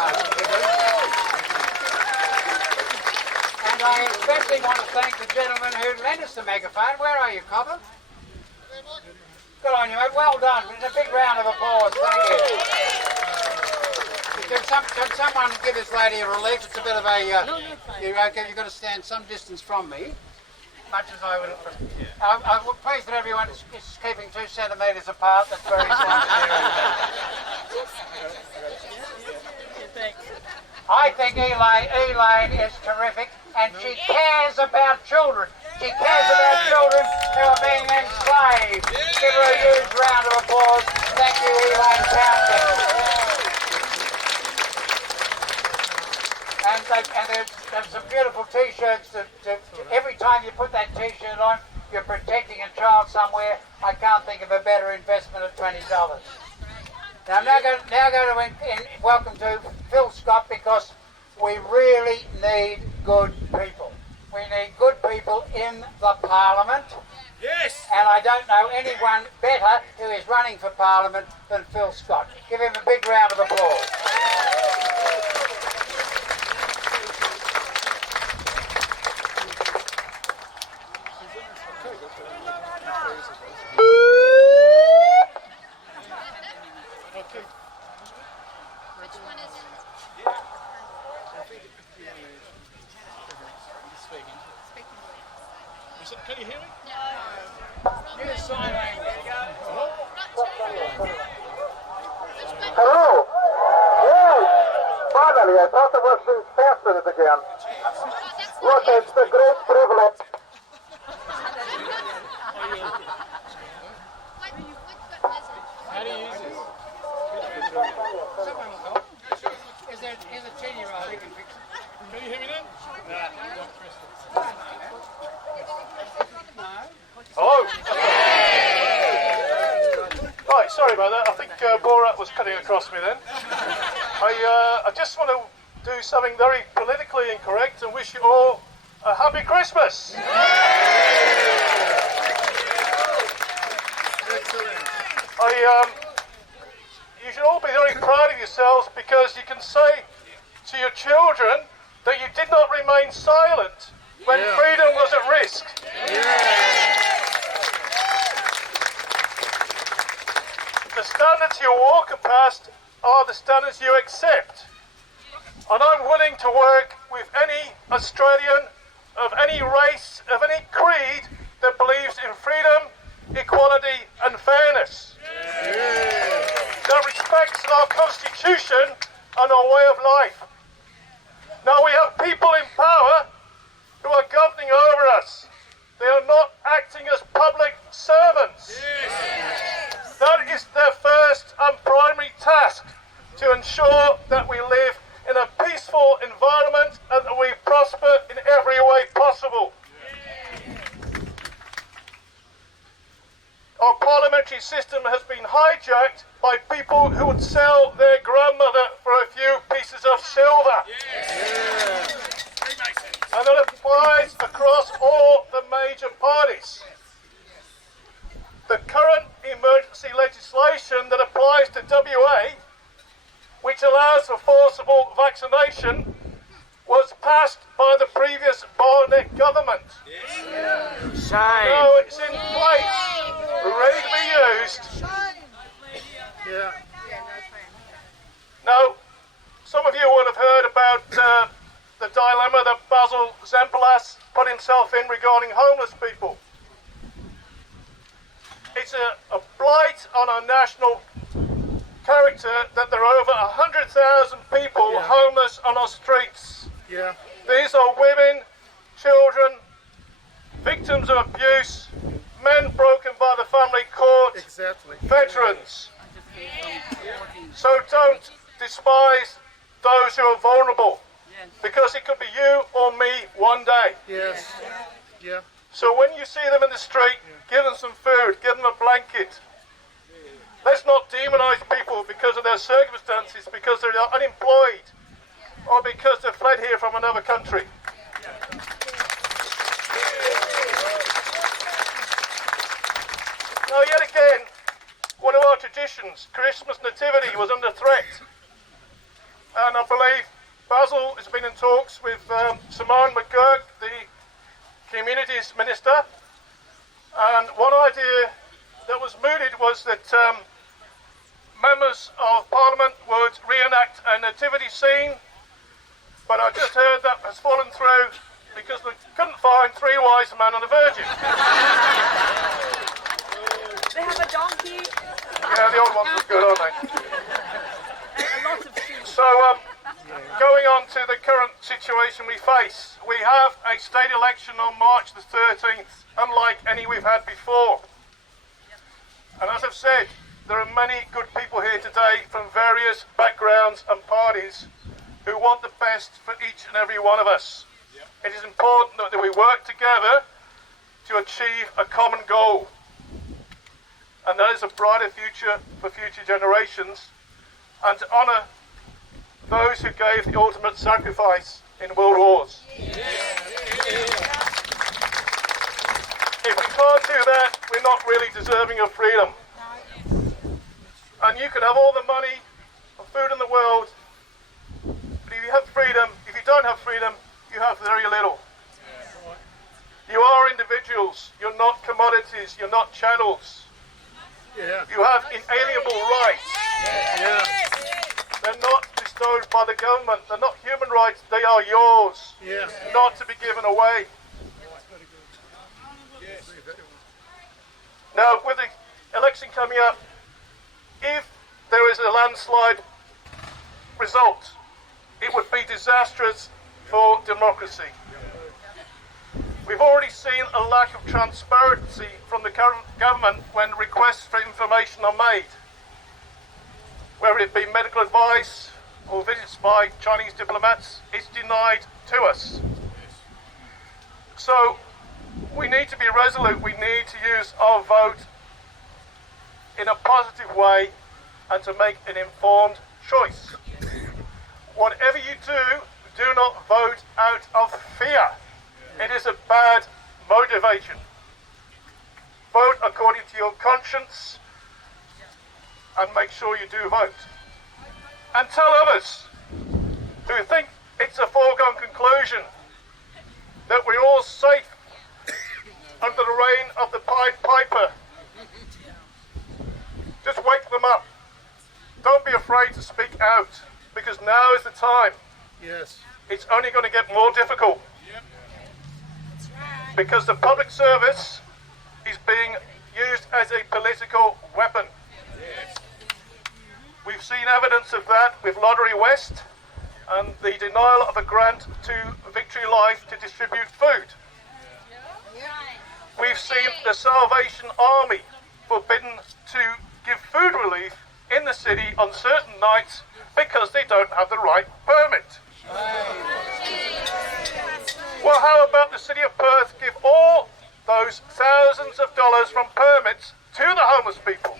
past. And I especially want to thank the gentleman who lent us the megaphone. Where are you, Cobber? Good on you, mate. Well done. It's a big round of applause. Thank you. Can someone give this lady a relief? It's a bit of a... you've got to stand some distance from me. Much as I would... I'm pleased that everyone is keeping 2 centimetres apart. That's very I think Elaine is terrific, and she cares about children. She cares about children who are being enslaved. Give her a huge round of applause. Thank you, Elaine Townsend. And there's some beautiful T-shirts. Every time you put that T-shirt on, you're protecting a child somewhere. I can't think of a better investment of $20. Now I'm now going to welcome to Phil Scott, because we really need good people. We need good people in the Parliament. Yes! And I don't know anyone better who is running for Parliament than Phil Scott. Give him a big round of applause. Can you hear me? Use sign language. Hello? Yes! Finally, I thought there was some fast in it again. Look, it's a great privilege. How do you use this? Someone will help. Here's a 10-year-old who can fix it. Can you hear me now? Hello? Right, sorry about that. I think Borat was cutting across me then. I just want to do something very politically incorrect and wish you all a happy Christmas. You should all be very proud of yourselves, because you can say to your children that you did not remain silent when freedom was at risk. The standards you walk past are the standards you accept. And I'm willing to work with any Australian of any race, of any creed, that believes in freedom, equality and fairness. That respects our constitution and our way of life. Now we have people in power who are governing over us. They are not acting as public servants. That is their first and primary task, to ensure that we live in a peaceful environment and that we prosper in every way possible. Our parliamentary system has been hijacked by people who would sell their grandmother for a few pieces of silver. And that applies across all the major parties. The current emergency legislation that applies to WA, which allows for forcible vaccination, was passed by the previous Barnett government. Now it's in place, ready to be used. Now, some of you will have heard about the dilemma that Basil Zempilas put himself in regarding homeless people. It's a blight on our national character that there are over 100,000 people homeless on our streets. These are women, children, victims of abuse, men broken by the family court, veterans. So don't despise those who are vulnerable, because it could be you or me one day. So when you see them in the street, give them some food, give them a blanket. Let's not demonise people because of their circumstances, because they're unemployed, or because they've fled here from another country. Now, yet again, one of our traditions, Christmas nativity, was under threat. and I believe Basil has been in talks with Simone McGurk, the Communities Minister, and one idea that was mooted was that members of Parliament would reenact a nativity scene, but I just heard that has fallen through because they couldn't find 3 wise men and a virgin. They have a donkey. Yeah, the old ones were good, aren't they? And a lot of sheep. So, going on to the current situation we face, we have a state election on March the 13th, unlike any we've had before. And as I've said, there are many good people here today from various backgrounds and parties who want the best for each and every one of us. It is important that we work together to achieve a common goal. And that is a brighter future for future generations, and to honour those who gave the ultimate sacrifice in world wars. If we can't do that, we're not really deserving of freedom. And you can have all the money and food in the world, but if you have freedom, if you don't have freedom, you have very little. You are individuals, you're not commodities, you're not chattels. You have inalienable rights. They're not bestowed by the government, they're not human rights, they are yours, not to be given away. Now, with the election coming up, if there is a landslide result, it would be disastrous for democracy. We've already seen a lack of transparency from the current government when requests for information are made, whether it be medical advice or visits by Chinese diplomats, it's denied to us. So we need to be resolute, we need to use our vote in a positive way and to make an informed choice. Whatever you do, do not vote out of fear. It is a bad motivation. Vote according to your conscience and make sure you do vote. And tell others who think it's a foregone conclusion that we're all safe under the reign of the Pied Piper. Just wake them up. Don't be afraid to speak out, because now is the time. It's only going to get more difficult. Because the public service is being used as a political weapon. We've seen evidence of that with Lottery West and the denial of a grant to Victory Life to distribute food. We've seen the Salvation Army forbidden to give food relief in the city on certain nights because they don't have the right permit. Well, how about the City of Perth give all those thousands of dollars from permits to the homeless people?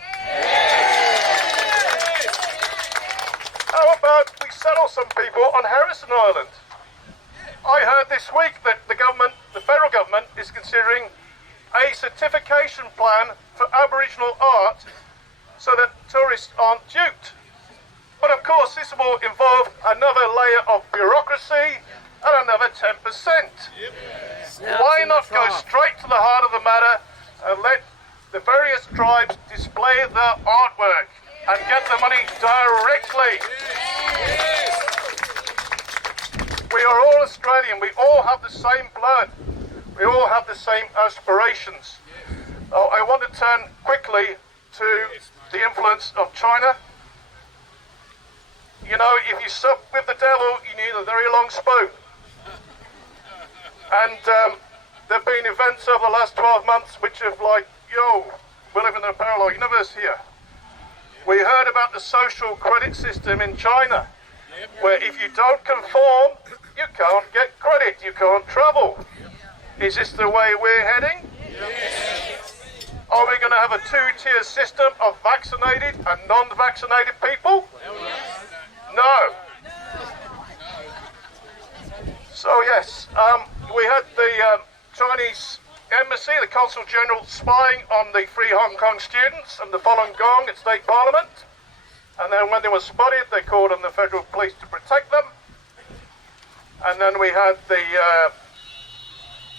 How about we settle some people on Harrison Island? I heard this week that the federal government is considering a certification plan for Aboriginal art so that tourists aren't duped. But of course this will involve another layer of bureaucracy and another 10%. Why not go straight to the heart of the matter and let the various tribes display their artwork and get the money directly? We are all Australian, we all have the same blood, we all have the same aspirations. I want to turn quickly to the influence of China. You know, if you sup with the devil, you need a very long spoon. And there have been events over the last 12 months which have we live in a parallel universe here. We heard about the social credit system in China, where if you don't conform, you can't get credit, you can't travel. Is this the way we're heading? Are we going to have a two-tier system of vaccinated and non-vaccinated people? No. So yes, we had the Chinese embassy, the Consul General, spying on the Free Hong Kong students and the Falun Gong at State Parliament. And then when they were spotted, they called on the federal police to protect them. And then we had the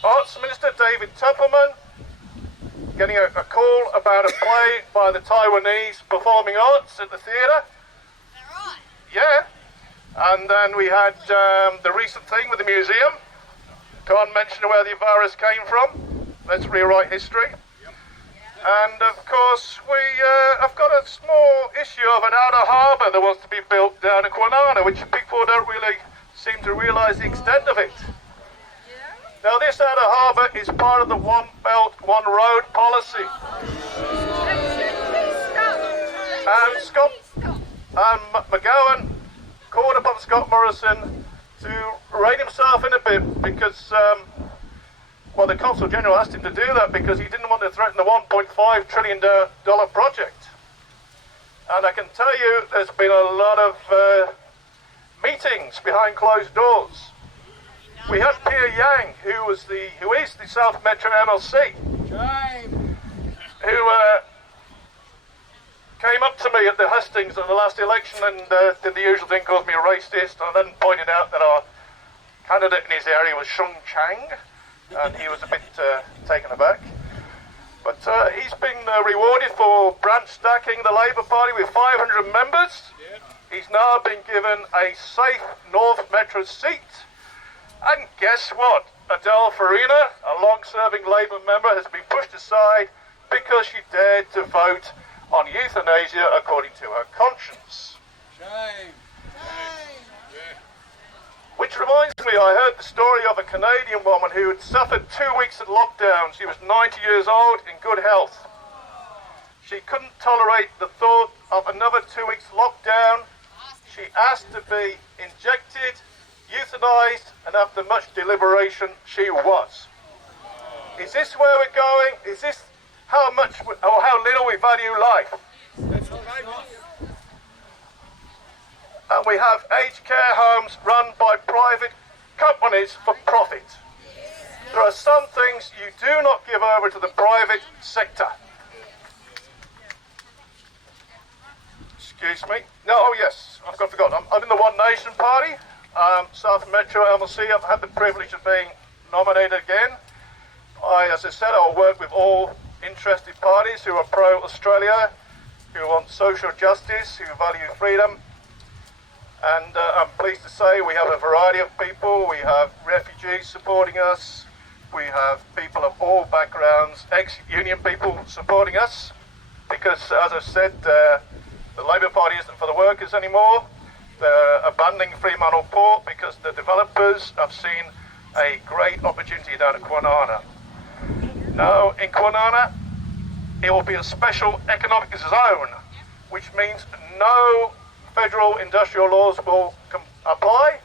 Arts Minister, David Teppelman, getting a call about a play by the Taiwanese Performing Arts at the theatre. Yeah. And then we had the recent thing with the museum. Can't mention where the virus came from. Let's rewrite history. And of course, we have got a small issue of an outer harbour that wants to be built down in Kwinana, which people don't really seem to realise the extent of it. Now, this outer harbour is part of the One Belt, One Road policy. And Scott McGowan called upon Scott Morrison to rein himself in a bit because, well, the Consul General asked him to do that because he didn't want to threaten the $1.5 trillion project. And I can tell you there's been a lot of meetings behind closed doors. We had Pierre Yang, who is the South Metro MLC, who came up to me at the hustings of the last election and did the usual thing, called me a racist, and then pointed out that our candidate in his area was Shung Chang, and he was a bit taken aback. But he's been rewarded for branch stacking the Labour Party with 500 members. He's now been given a safe North Metro seat. And guess what? Adele Farina, a long-serving Labour member, has been pushed aside because she dared to vote on euthanasia according to her conscience. Shame. Which reminds me, I heard the story of a Canadian woman who had suffered 2 weeks of lockdown. She was 90 years old in good health. She couldn't tolerate the thought of another 2 weeks lockdown. She asked to be injected, euthanized, and after much deliberation, she was. Is this where we're going? Is this how much or how little we value life? And we have aged care homes run by private companies for profit. There are some things you do not give over to the private sector. Excuse me. No, oh yes, I've forgotten. I'm in the One Nation Party. South Metro MLC, I've had the privilege of being nominated again. As I said, I'll work with all interested parties who are pro-Australia, who want social justice, who value freedom. And I'm pleased to say we have a variety of people. We have refugees supporting us. We have people of all backgrounds, ex-union people supporting us. Because, as I said, the Labour Party isn't for the workers anymore. They're abandoning Fremantle Port because the developers have seen a great opportunity down at Kwinana. Now, in Kwinana, it will be a special economic zone, which means no federal industrial laws will apply.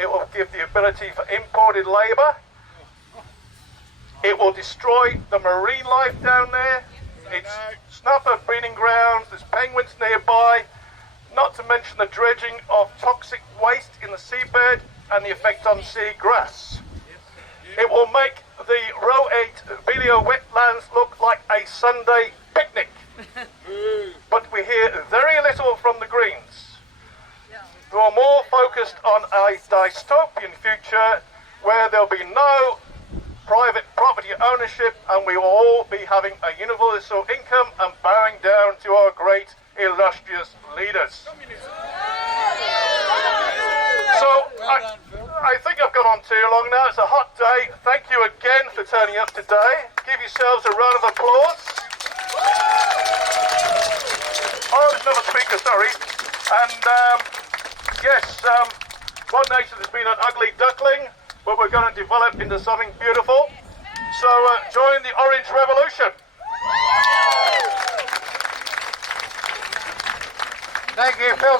It will give the ability for imported labour. It will destroy the marine life down there. It's snapper breeding grounds, there's penguins nearby, not to mention the dredging of toxic waste in the seabed and the effect on sea grass. It will make the Row 8 Belio wetlands look like a Sunday picnic. But we hear very little from the Greens, who are more focused on a dystopian future where there'll be no private property ownership and we will all be having a universal income and bowing down to our great illustrious leaders. So I think I've gone on too long now. It's a hot day. Thank you again for turning up today. Give yourselves a round of applause. Oh, there's another speaker, sorry. And yes, One Nation has been an ugly duckling, but we're going to develop into something beautiful. So join the Orange Revolution. Thank you, Phil.